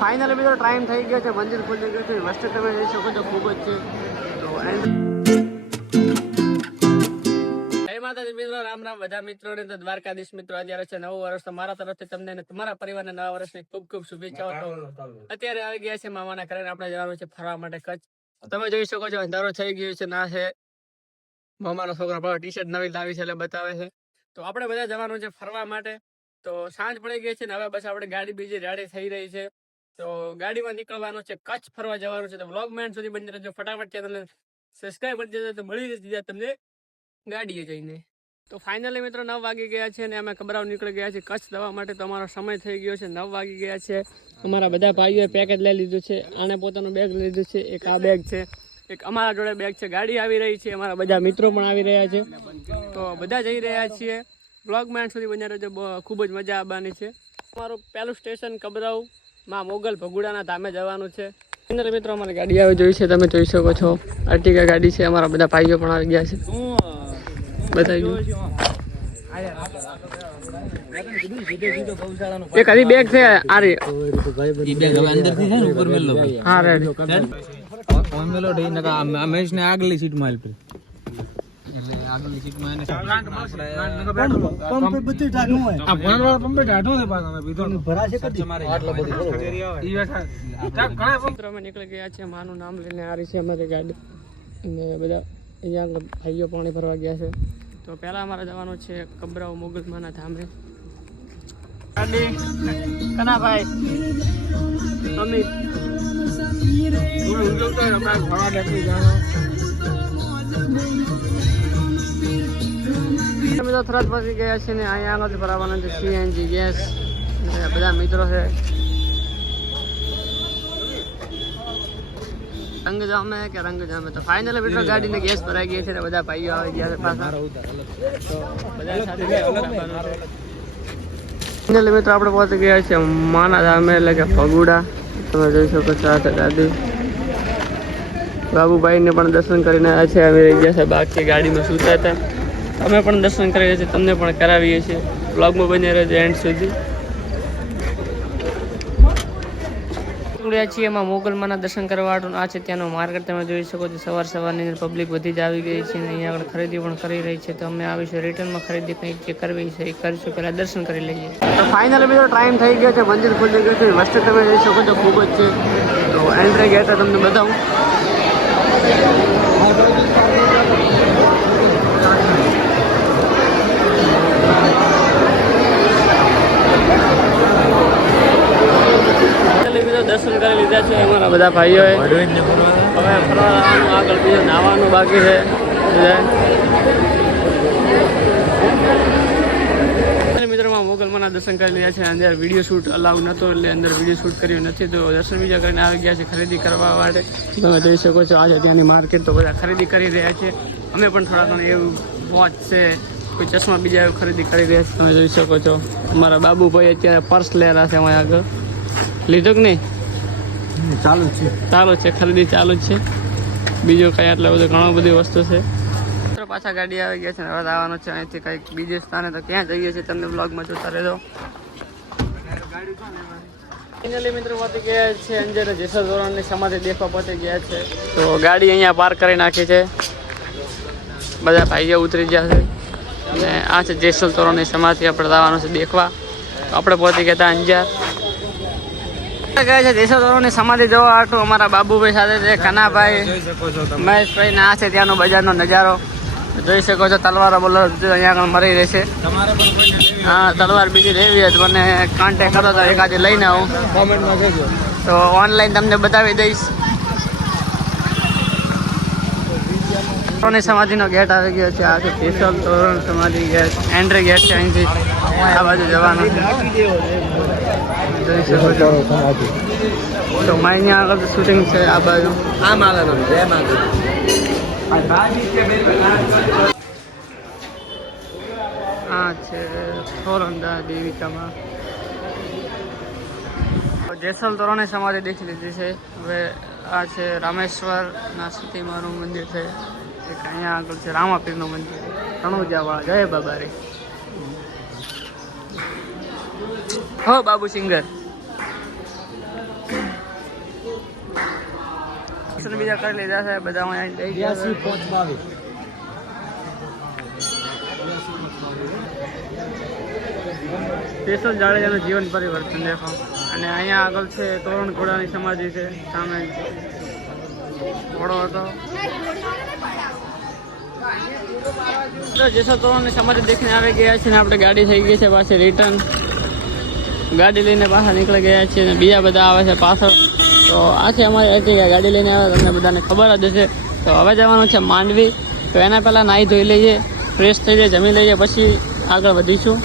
Finally મિત્રો time થઈ ગયો છે, મંદિર ખુલી ગયું છે, વસ્તુ તમે જોઈ શકો છો ખૂબ જ છે. તો જય માતાજી મિત્રો, રામ રામ બધા મિત્રોને. તો દ્વારકાધીશ મિત્રો, અત્યારે છે નવું વર્ષ. તો મારા તરફથી તમને અને તમારા પરિવારને નવા વર્ષની ખૂબ ખૂબ શુભેચ્છાઓ. અત્યારે આવી ગયા છે મામાના ઘરે, આપણે જવાનું છે ફરવા માટે કચ્છ. તમે જોઈ શકો છો અંધારો થઈ ગયું છે. ના છે મામાનો છોકરો પણ ટી શર્ટ નવી લાવી છે એટલે બતાવે છે. તો આપણે બધા જવાનું છે ફરવા માટે. તો સાંજ પડી ગઈ છે ને હવે બસ આપણે ગાડી બીજી રેડી થઈ રહી છે. તો ગાડીમાં નીકળવાનું છે, કચ્છ ફરવા જવાનું છે. તો વ્લોગ મેન સુધી બની રહેજો. ફટાફટ ચેનલને સબસ્ક્રાઈબ કરી દેજો તો મળી જશે તમને ગાડીએ જઈને. તો ફાઇનલી મિત્રો 9 વાગી ગયા છે અને અમે કબરાવ નીકળી ગયા છે કચ્છ દવા માટે. તો અમારો સમય થઈ ગયો છે, 9 વાગી ગયા છે. અમારા બધા ભાઈઓએ પેકેજ લઈ લીધું છે. આને પોતાનું બેગ લઈ લીધું છે, એક આ બેગ છે, એક અમારા જોડે બેગ છે. ગાડી આવી રહી છે, અમારા બધા મિત્રો પણ આવી રહ્યા છે. તો બધા જઈ રહ્યા છીએ. બ્લોગ મેન સુધી બન્યા રહેજો, ખૂબ જ મજા આવવાની છે. અમારું પહેલું સ્ટેશન કબરાવ માં મોગલ ભગુડાના ધામે જવાનું છે. ફાઇનલી મિત્રો અમારી ગાડી આવી જોઈ છે, તમે જોઈ શકો છો. અર્ટિગા ગાડી છે. અમારા બધા ભાઈઓ પણ આવી ગયા છે. બતાવી એક હજી બેગ છે આ રે ઈ બેગ હવે અંદર થી છે ને ઉપર મેલો. હા રે ઓન મેલો ઢઈ નકા અમેશ ને આગલી સીટ માં આલ એટલે આગલી સીટ માં એને પંપ બધી ટાઢું હોય. આ ભણવાળા પંપે ટાઢું છે પાછા અમે બીજો ભરાશે કદી આટલો બધી ઈ બેઠા ઘણા પંપ અમે નીકળી ગયા છે. માનું નામ લઈને આ રહી છે અમારી ગાડી અને બધા અહીંયા ભાઈઓ પાણી ભરવા ગયા છે. તો પહેલા અમારે જવાનું છે કબરાવ મોગલમાના ધામે. ગાડી કના ભાઈ અમિત બધા થરાદ પહોંચી ગયા છે ને અહીંયા આગળ ભરાવાના છે સીએનજી ગેસ. બધા મિત્રો છે. રંગ જામે કે રંગ જામે. તો ફાઇનલી મિત્રો ગાડીને ગેસ ભરાઈ ગઈ છે ને બધા ભાઈઓ આવી ગયા છે પાછા. તો બધા સાથે ફાઇનલી મિત્રો આપણે પહોંચી ગયા છે માના ધામે એટલે કે ભગુડા. તમે જોઈ શકો છો આ ગાડી. બાબુભાઈને પણ દર્શન કરીને આવ્યા છે. આવી રહી ગયા છે બાકી ગાડીમાં સૂતા હતા. અમે પણ દર્શન કરીએ છીએ, તમને પણ કરાવીએ છીએ. બ્લોગમાં બની રહેજો એન્ડ સુધી. છીએ એમાં મોગલમાના દર્શન કરવાનું આ છે ત્યાંનો માર્કેટ. તમે જોઈ શકો છો સવાર સવારની અંદર પબ્લિક બધી જ આવી ગઈ છે અને અહીંયા આગળ ખરીદી પણ કરી રહી છે. તો અમે આવીશું રિટર્નમાં ખરીદી કંઈક જે કરવી છે એ કરીશું, પહેલાં દર્શન કરી લઈએ. તો ફાઇનલી મિત્રો ટાઈમ થઈ ગયો છે, મંદિર ખુલી ગયું છે. વસ્તુ તમે જોઈ શકો છો ખૂબ જ છે. તો એન્ટ્રી ગયા હતા તમને બતાવું. દર્શન કરી લીધા છે અમારા બધા ભાઈઓએ. હવે ફરવા આવવાનું, આગળ બીજું નાહવાનું બાકી છે. મિત્રોમાં મોગલમાના દર્શન કરી લીધા છે. અંદર વિડીયો શૂટ અલાઉ નહોતો એટલે અંદર વિડીયો શૂટ કર્યું નથી. તો દર્શન બીજા કરીને આવી ગયા છે ખરીદી કરવા માટે. તમે જોઈ શકો છો આજે ત્યાંની માર્કેટ. તો બધા ખરીદી કરી રહ્યા છે. અમે પણ થોડા ઘણું એવું વોચ છે, કોઈ ચશ્મા બીજા એવું ખરીદી કરી રહ્યા છે. તમે જોઈ શકો છો અમારા બાબુભાઈ અત્યારે પર્સ લઈ રહ્યા છે. અમારે આગળ લીધું કે નહીં? ચાલુ છે ખરીદી ચાલુ જ છે. બીજું કઈ એટલે બધું ઘણું બધી વસ્તુ છે. પાછા ગાડી આવી ગયા છે ને હવે આવવાનું છે અહીંથી કંઈક બીજે સ્થાને. તો ક્યાં જઈએ છીએ તમને બ્લોગમાં જોતા રહેજો. ફાઇનલી મિત્રો પહોંચી ગયા છે અંદર જેસલ તોરણની સમાધિ દેખવા પહોંચી ગયા છે. તો ગાડી અહીંયા પાર્ક કરી નાખી છે. બધા ભાઈઓ ઉતરી ગયા છે અને આ છે જેસલ તોરણની સમાધિ. આપણે જવાનું છે દેખવા. તો આપણે પહોંચી ગયા હતા અંજાર. ગયા છે જેસલ તોરણની સમાધિ જોવા હાટું. અમારા બાબુભાઈ સાથે છે કનાભાઈ, મહેશભાઈ ને આ છે ત્યાંનો બજારનો નજારો. જોઈ શકો છો તલવારો બોલો અહીંયા આગળ મરી રહેશે. હા તલવાર બીજી લેવી હતી મને કોન્ટેક્ટ કરો તો એકાદી લઈને આવું. કોમેન્ટમાં કહેજો તો ઓનલાઈન તમને બતાવી દઈશ. તોરણની સમાધિનો ગેટ આવી ગયો છે. આ છે જેસલ તોરણ સમાધિ ગેટ. એન્ટ્રી ગેટ છે. અહીંથી આ બાજુ જવાનું છે. જોઈ શકો છો. તો અહીંયા આગળ શૂટિંગ છે આ બાજુ. આમ આગળ આ છે થોરંદા દેવિકામાં. જેસલ તોરણની સમાધિ દેખી લીધી છે. હવે આ છે રામેશ્વરના સતીમાનું મંદિર છે. એક અહીંયા આગળ છે રામાપીરનું મંદિર. રણુજાવાળા જય બાબા રે. હો બાબુ સિંગર. દર્શન બીજા કરી લીધા છે બધા અહીંયા લઈ ગયા છે. સ્પેશિયલ જાડેજાનું જીવન પરિવર્તન દેખો. અને અહીંયા આગળ છે તોરણ ઘોડાની સમાધિ છે. સામે ઘોડો હતો. જેસલ તોરણની સમાધિ દેખીને આવી ગયા છે ને આપણે ગાડી થઈ ગઈ છે પાછી રિટર્ન. ગાડી લઈને પાછા નીકળી ગયા છીએ અને બીજા બધા આવે છે પાછળ. તો આ છે અમારી અર્ટિગા ગાડી લઈને આવે, તમને બધાને ખબર જ હશે. તો હવે જવાનું છે માંડવી. તો એના પહેલાં નાહી ધોઈ લઈએ, ફ્રેશ થઈ જાય, જમી લઈએ, પછી આગળ વધીશું.